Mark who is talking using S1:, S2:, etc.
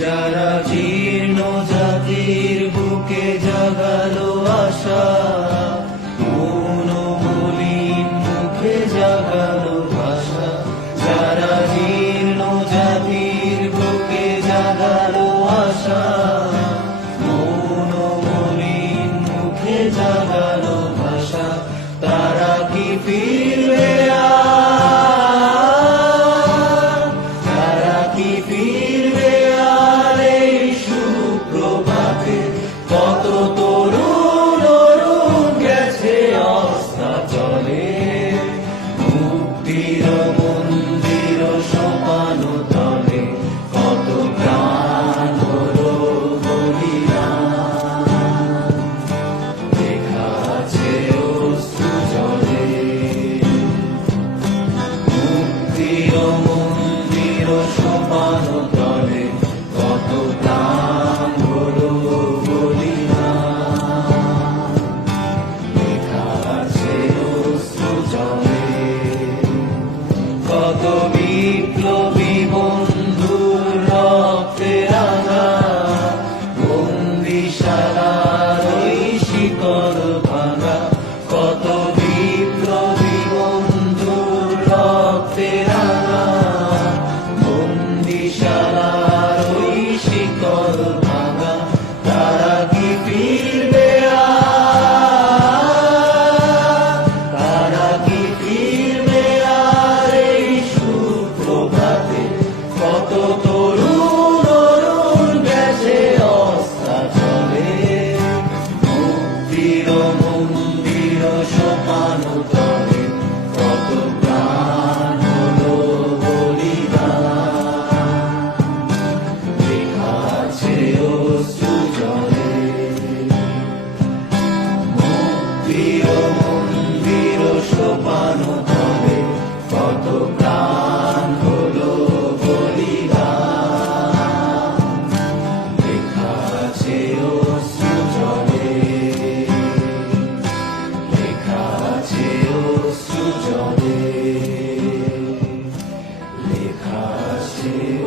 S1: যারা জীর্ণ জাতির বুকে জাগালো আশা, মন বলিন মুখে জাগালো ভাষা। যারা জাতির বুকে আশা, মন মুখে জাগালো Jesus.